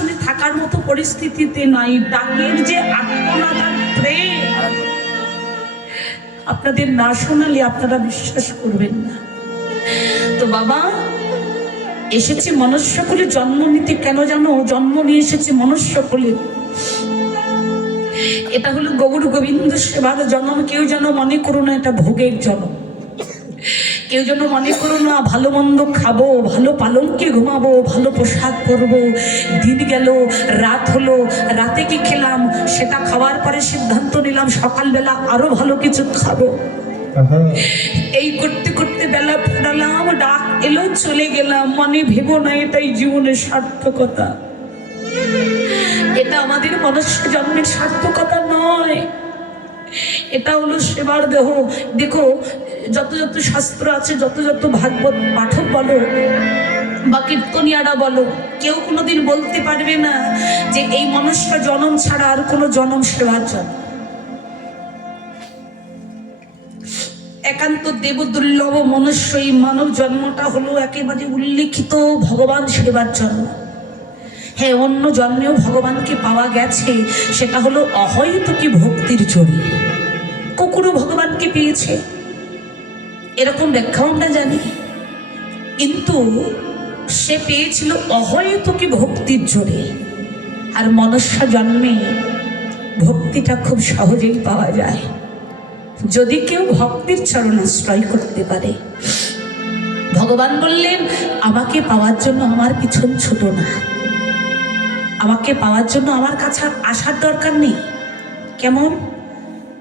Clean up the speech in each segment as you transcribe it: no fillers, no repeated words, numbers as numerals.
আসনে থাকার মতো পরিস্থিতিতে নাই। ডাকের যে আত্মনাদ আর প্রেম আপনাদের না শোনালে আপনারা বিশ্বাস করবেন না। তো বাবা এসেছে মনুষ্যকুলে জন্ম নিতে। কেন জানো? জন্ম নিয়ে এসেছে মনুষ্যকুলে, এটা হলো গৌর গোবিন্দ সেবার জন্ম। কেউ যেন মনে করো না এটা ভোগের জন্ম, কেউ যেন মনে করো না ভালো মন্দ খাবো, ভালো পালঙ্কে ঘুমাবো, ভালো পোশাক পরবো। দিন গেল, রাত হলো, রাতে কি খেলাম সেটা খাওয়ার পরে সিদ্ধান্ত নিলাম সকালবেলা আরো ভালো কিছু খাবো। এই করতে করতে বেলা ফোটালাম, ডাক এলো, চলে গেলাম। মানে ভেবো না এটাই জীবনের সার্থকতা। এটা আমাদের মনুষ্য জন্মের সার্থকতা নয়, এটা হলো সেবার দেহ। দেখো যত যত শাস্ত্র আছে, যত যত ভাগবত পাঠক বলো বা কীর্তনিয়ারা বলো, কেউ কোনোদিন বলতে পারবে না যে এই মনুষ্য জন্ম ছাড়া আর কোনো জন্ম সেবার জন্ম। একান্ত দেবদুর্লভ মনুষ্য এই মানব জন্মটা হলো একেবারে উল্লিখিত ভগবান সেবার জন্ম। হ্যাঁ, অন্য জন্মেও ভগবানকে পাওয়া গেছে, সেটা হলো অহৈতুকী ভক্তির জোরে। কুকুরও ভগবানকে পেয়েছে, এরকম ব্যাখ্যাও আমরা জানি, কিন্তু সে পেয়েছিল অহৈতুকী ভক্তির জোরে। আর মনুষ্য জন্মে ভক্তিটা খুব সহজেই পাওয়া যায় যদি কেউ ভক্তির চরণাশ্রয় করতে পারে। ভগবান বললেন আমাকে পাওয়ার জন্য আমার পিছন ছোট না, আমাকে পাওয়ার জন্য আমার কাছে আসার দরকার নেই। কেমন?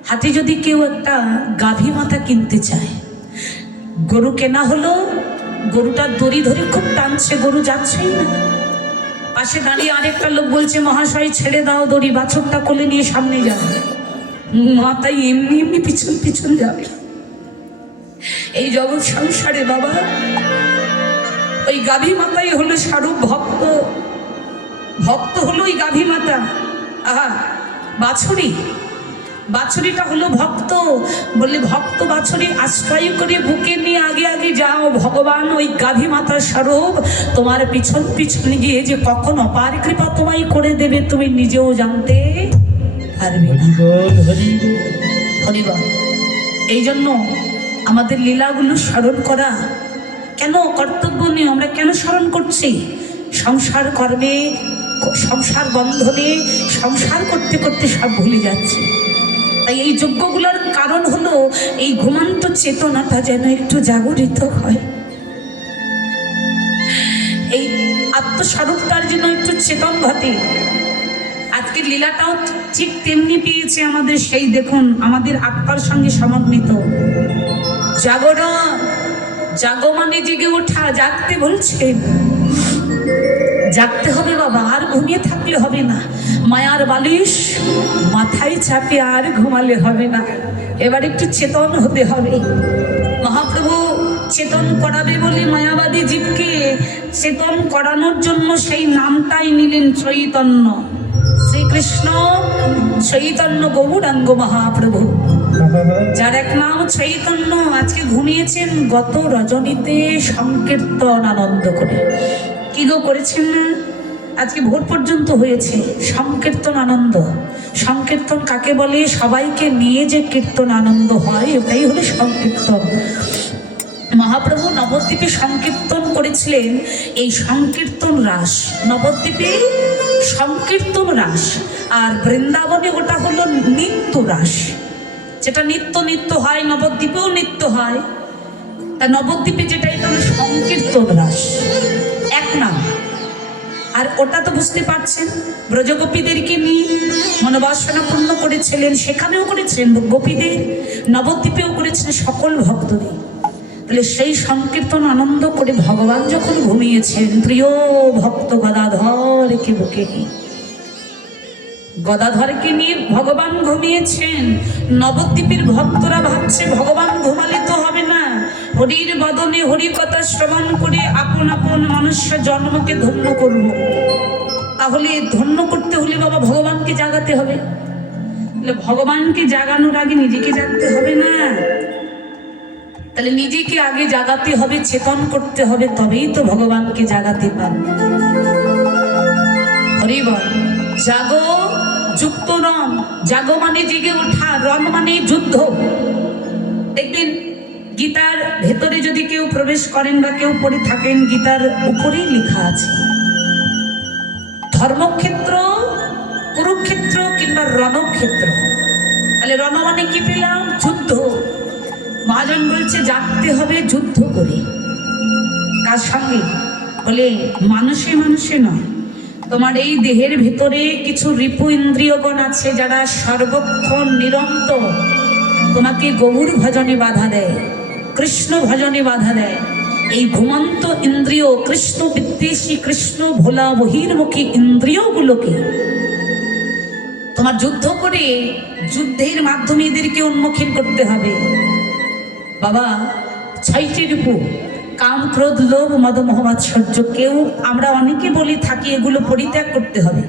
হাতে যদি কেউ একটা গাভী মাথা কিনতে চায়, গরু কেনা হলো, গরুটার দড়ি ধরে খুব টানছে, গরু যাচ্ছেই না। পাশে দাঁড়িয়ে আরেকটা লোক বলছে মহাশয় ছেড়ে দাও দড়ি, বাছুরটা কোলে নিয়ে সামনে যাবে। মাথায় এমনি এমনি পিছন পিছন যাবে। এই জগৎ সংসারে বাবা ওই গাভী মাতাই হলো স্বরূপ ভক্ত। ভক্ত হলো ওই গাভী মাতা। আহা, বাছুরি, বাছুরিটা হলো ভক্ত। বললে ভক্ত বাছুরি আশ্রয় করে বুকে নিয়ে আগে আগে যাও। ভগবান ওই গাভী মাতার স্বরূপ। তোমার পিছন পিছন গিয়ে যে কখন অপার কৃপা তোমায় করে দেবে তুমি নিজেও জানতে পারবে না। হরিবল। এই জন্য আমাদের লীলাগুলো স্মরণ করা কেন কর্তব্য নেই? আমরা কেন স্মরণ করছি? সংসার কর্মে, সংসার বন্ধনে, সংসার করতে করতে সব ভুলে যাচ্ছে। তাই এই যজ্ঞগুলোর কারণ হলো এই ঘুমান্ত চেতনাটা যেন একটু জাগরিত হয়, এই আত্মস্বরূপটার জন্য একটু চেতন ঘটে। আজকের লীলাটাও ঠিক তেমনি পেয়েছে আমাদের। সেই দেখুন আমাদের আত্মার সঙ্গে সমন্বিত জাগরণ। জাগো মানে জেগে ওঠা, জাগতে বলছেন। জাগতে হবে বাবা, আর ঘুমিয়ে থাকলে হবে না। মায়ার বালিশ মাথায় চাপে আর ঘুমালে হবে না, এবার একটু চেতন হতে হবে। মহাপ্রভু চেতন করাবে বলে মায়াবাদী জীবকে চেতন করানোর জন্য সেই নামটাই নিলেন চৈতন্য। শ্রীকৃষ্ণ চৈতন্য গৌরাঙ্গ মহাপ্রভু, যার এক নাম চৈতন্য। আজকে ঘুমিয়েছেন গত রজনীতে সংকীর্তন আনন্দ করে। কি গো করেছেন না? আজকে ভোর পর্যন্ত হয়েছে সংকীর্তন আনন্দ। সংকীর্তন কাকে বলে? সবাইকে নিয়ে যে কীর্তন আনন্দ হয়, ওটাই হলো সংকীর্তন। মহাপ্রভু নবদ্বীপে সংকীর্তন করেছিলেন। এই সংকীর্তন রাস নবদ্বীপে সংকীর্তন রাস, আর বৃন্দাবনে ওটা হলো নিত্য রাস। যেটা নিত্য নিত্য হয় নবদ্বীপেও নিত্য হয়। তা নবদ্বীপে যেটা, এটা হলো সংকীর্তন রাস, এক নাম। আর ওটা তো বুঝতে পারছেন ব্রজগোপীদেরকে নিয়ে মনোবাসনা পূর্ণ করেছিলেন, সেখানেও করেছেন গোপীদের, নবদ্বীপেও করেছেন সকল ভক্তদের। তাহলে সেই সংকীর্তন আনন্দ করে ভগবান যখন ঘুমিয়েছেন, প্রিয় ভক্ত গদাধরকে বুকে নিয়ে, গদাধরকে নিয়ে ভগবান ঘুমিয়েছেন। নবদ্বীপের ভক্তরা ভাবছে ভগবান ঘুমালে তো হবে না, হরির বদনে হরি কথা শ্রবণ করে আপন আপন মনুষ্য জন্মকে ধন্য করব। তাহলে ধন্য করতে হলে বাবা ভগবানকে জাগাতে হবে। ভগবানকে জাগানোর আগে নিজেকে জাগতে হবে না? তাহলে নিজেকে আগে জাগাতে হবে, চেতন করতে হবে, তবেই তো ভগবানকে জাগাতে পারবে। হরি যুগল। জাগো যুক্ত রণ, জাগো মানে জেগে ওঠা, রণ মানে যুদ্ধ। দেখবেন গীতার ভেতরে যদি কেউ প্রবেশ করেন বা কেউ পড়ে থাকেন, গীতার উপরেই লেখা আছে ধর্মক্ষেত্র, কুরুক্ষেত্র কিংবা রণক্ষেত্র। তাহলে রণ মানে কি পেলাম? যুদ্ধ। মহাজন বলছে জাগতে হবে যুদ্ধ করে। কার সঙ্গে? বলে মানুষে মানুষে নয়, তোমার এই দেহের ভেতরে কিছু রিপু ইন্দ্রিয়গণ আছে যারা সর্বক্ষণ নিরন্তর তোমাকে গৌর ভজনে বাধা দেয়, কৃষ্ণ ভজনে বাধা দেয়। এই ঘুমন্ত ইন্দ্রিয়, কৃষ্ণ বিদ্বেষী, কৃষ্ণ ভোলা বহির্মুখী ইন্দ্রিয়গুলোকে তোমার যুদ্ধ করে, যুদ্ধের মাধ্যমে এদেরকে উন্মুখীন করতে হবে। বাবা, 6টি রিপু, কাম, ক্রোধ, লোভ, মদ, মোহ, মাৎসর্য। কেউ আমরা অনেকে বলি থাকি এগুলো পরিত্যাগ করতে হবে।